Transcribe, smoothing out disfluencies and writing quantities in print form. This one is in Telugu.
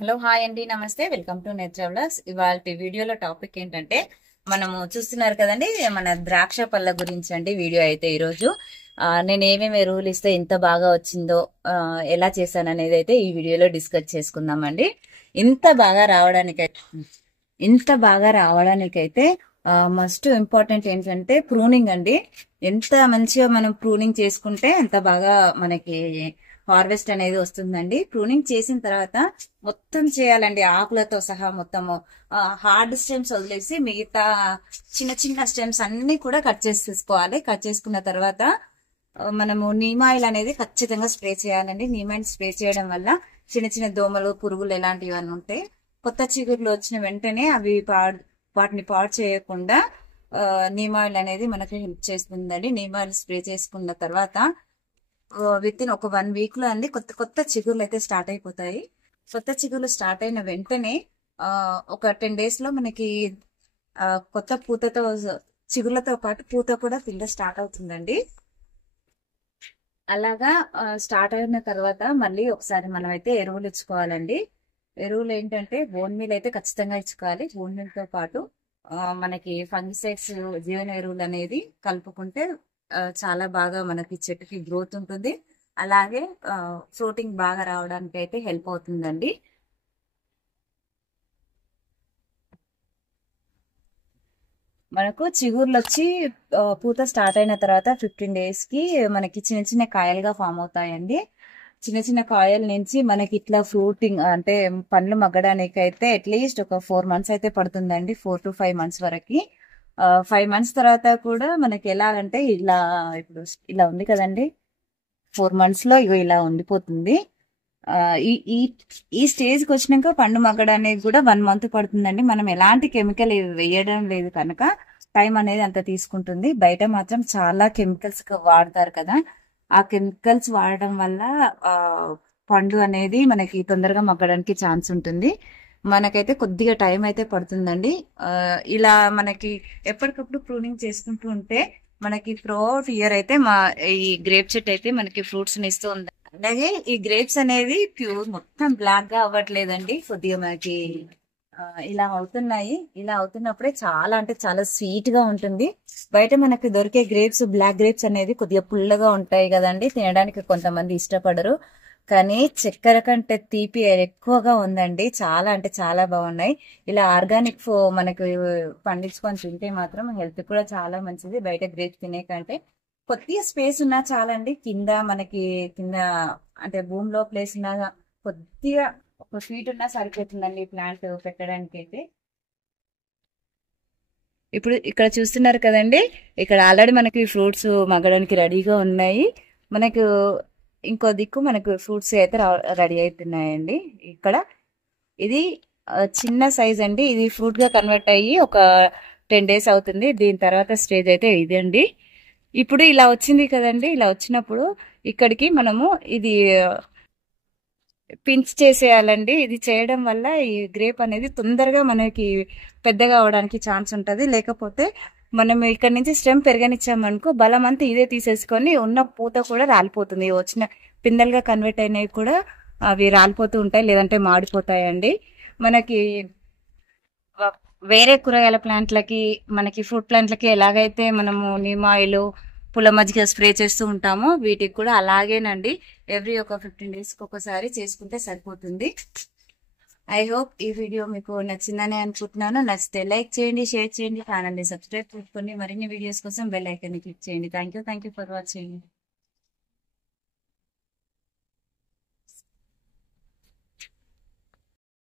హలో హాయ్ అండి నమస్తే వెల్కమ్ టు నేత్ర వ్లాగ్స్. ఇవాళ వీడియోలో టాపిక్ ఏంటంటే మనము చూస్తున్నారు కదండి మన ద్రాక్ష పళ్ళ గురించి అండి వీడియో అయితే ఈరోజు నేను ఏమేమి ఎరువులు ఇస్తే ఇంత బాగా వచ్చిందో ఎలా చేశాను అనేది అయితే ఈ వీడియోలో డిస్కస్ చేసుకుందామండి. ఇంత బాగా రావడానికైతే ఇంత బాగా రావడానికైతే మస్ట్ ఇంపార్టెంట్ ఏంటంటే ప్రూనింగ్ అండి. ఎంత మంచిగా మనం ప్రూనింగ్ చేసుకుంటే అంత బాగా మనకి హార్వెస్ట్ అనేది వస్తుందండి. ప్రూనింగ్ చేసిన తర్వాత మొత్తం చేయాలండి, ఆకులతో సహా మొత్తము. హార్డ్ స్టెమ్స్ వదిలేసి మిగతా చిన్న చిన్న స్టెమ్స్ అన్ని కూడా కట్ చేసేసుకోవాలి. కట్ చేసుకున్న తర్వాత మనము నీమ్ ఆయిల్ అనేది ఖచ్చితంగా స్ప్రే చేయాలండి. నీమ్ ఆయిల్ స్ప్రే చేయడం వల్ల చిన్న చిన్న దోమలు పురుగులు ఎలాంటివి అని ఉంటాయి, కొత్త చిగుర్లు వచ్చిన వెంటనే అవి వాటిని పాడు చేయకుండా నీమ్ ఆయిల్ అనేది మనకి హెల్ప్ చేస్తుందండి. నీమ్ ఆయిల్ స్ప్రే చేసుకున్న తర్వాత విత్ ఇన్ ఒక 1 వీక్ లో అండి కొత్త కొత్త చిగుర్లు అయితే స్టార్ట్ అయిపోతాయి. కొత్త చిగుర్లు స్టార్ట్ అయిన వెంటనే ఒక 10 days లో మనకి కొత్త పూతతో చిగుర్లతో పాటు పూత కూడా కింద స్టార్ట్ అవుతుందండి. అలాగా స్టార్ట్ అయిన తర్వాత మళ్ళీ ఒకసారి మనం అయితే ఎరువులు ఇచ్చుకోవాలండి. ఎరువులు ఏంటంటే బోన్ మీల్ అయితే ఖచ్చితంగా ఇచ్చుకోవాలి. బోన్ మీల్ తో పాటు మనకి ఫంగిసైడ్స్, జీవన ఎరువులు అనేది కలుపుకుంటే చాలా బాగా మనకి చెట్టుకి గ్రోత్ ఉంటుంది. అలాగే ఫ్రూటింగ్ బాగా రావడానికి అయితే హెల్ప్ అవుతుందండి. మనకు చిగుర్లు వచ్చి పూత స్టార్ట్ అయిన తర్వాత 15 days కి మనకి చిన్న చిన్న కాయలుగా ఫామ్ అవుతాయండి. చిన్న చిన్న కాయల నుంచి మనకి ఇట్లా ఫ్రూటింగ్ అంటే పండ్లు మగ్గడానికి అయితే అట్లీస్ట్ ఒక 4 months అయితే పడుతుందండి. 4 to 5 months వరకు. 5 months తర్వాత కూడా మనకి ఎలాగంటే ఇలా ఇప్పుడు ఇలా ఉంది కదండి, 4 months లో ఇగో ఇలా ఉండిపోతుంది. ఈ ఈ ఈ స్టేజ్కి వచ్చినాక పండు మగ్గడానికి కూడా 1 month పడుతుందండి. మనం ఎలాంటి కెమికల్ వేయడం లేదు కనుక టైం అనేది అంత తీసుకుంటుంది. బయట మాత్రం చాలా కెమికల్స్ వాడతారు కదా, ఆ కెమికల్స్ వాడడం వల్ల పండు అనేది మనకి తొందరగా మగ్గడానికి ఛాన్స్ ఉంటుంది. మనకైతే కొద్దిగా టైం అయితే పడుతుందండి. ఇలా మనకి ఎప్పటికప్పుడు ప్రూనింగ్ చేసుకుంటూ ఉంటే మనకి త్రూఅవుట్ ఇయర్ అయితే ఈ గ్రేప్ చెట్టు అయితే మనకి ఫ్రూట్స్ ఇస్తూ ఉంది. అలాగే ఈ గ్రేప్స్ అనేది ప్యూర్ మొత్తం బ్లాక్ గా అవ్వట్లేదండి, కొద్దిగా మనకి ఇలా అవుతున్నాయి. ఇలా అవుతున్నప్పుడే చాలా అంటే చాలా స్వీట్ గా ఉంటుంది. బయట మనకి దొరికే గ్రేప్స్, బ్లాక్ గ్రేప్స్ అనేది కొద్దిగా పుల్లగా ఉంటాయి కదండి, తినడానికి కొంతమంది ఇష్టపడరు. కానీ చక్కెర కంటే తీపి ఎక్కువగా ఉందండి. చాలా అంటే చాలా బాగున్నాయి. ఇలా ఆర్గానిక్ మనకి పండించుకొని తింటే మాత్రం హెల్త్ కూడా చాలా మంచిది. బయట గ్రేప్స్ తినే కంటే కొద్దిగా స్పేస్ ఉన్నా చాలండి. కింద మనకి కింద అంటే భూమిలో ప్లేస్ ఉన్నా కొద్దిగా ఒక ఫీట్ ఉన్నా సరిపోతుందండి ప్లాంట్ పెట్టడానికి అయితే. ఇప్పుడు ఇక్కడ చూస్తున్నారు కదండి, ఇక్కడ ఆల్రెడీ మనకి ఫ్రూట్స్ మగ్గడానికి రెడీగా ఉన్నాయి. మనకు ఇంకో దిక్కు మనకు ఫ్రూట్స్ అయితే రెడీ అవుతున్నాయండి. ఇక్కడ ఇది చిన్న సైజ్ అండి. ఇది ఫ్రూట్ గా కన్వర్ట్ అయ్యి ఒక 10 days అవుతుంది. దీని తర్వాత స్టేజ్ అయితే ఇది అండి. ఇప్పుడు ఇలా వచ్చింది కదండి, ఇలా వచ్చినప్పుడు ఇక్కడికి మనము ఇది పించ్ చేసేయాలండి. ఇది చేయడం వల్ల ఈ గ్రేప్ అనేది తొందరగా మనకి పెద్దగా అవడానికి ఛాన్స్ ఉంటుంది. లేకపోతే మనం ఇక్కడ నుంచి స్టెమ్ పెరగనిచ్చామనుకో బలం అంతా ఇదే తీసేసుకొని ఉన్న పూత కూడా రాలిపోతుంది. వచ్చిన పిందెలుగా కన్వర్ట్ అయినవి కూడా అవి రాలిపోతూ ఉంటాయి, లేదంటే మాడిపోతాయండి. మనకి వేరే కూరగాయల ప్లాంట్లకి, మనకి ఫ్రూట్ ప్లాంట్లకి ఎలాగైతే మనము నీమ్ ఆయిల్, పుల్ల మజ్జిగ స్ప్రే చేస్తూ ఉంటామో వీటికి కూడా అలాగేనండి. ఎవ్రీ ఒక 15 days ఒకసారి చేసుకుంటే సరిపోతుంది. ఐ హోప్ ఈ వీడియో మీకు నచ్చిందని అనుకుంటున్నాను. నచ్చితే లైక్ చేయండి, షేర్ చేయండి, ఛానల్ని సబ్స్క్రైబ్ చేసుకొని మరిన్ని వీడియోస్ కోసం బెల్ ఐకాన్ని క్లిక్ చేయండి. Thank you for watching.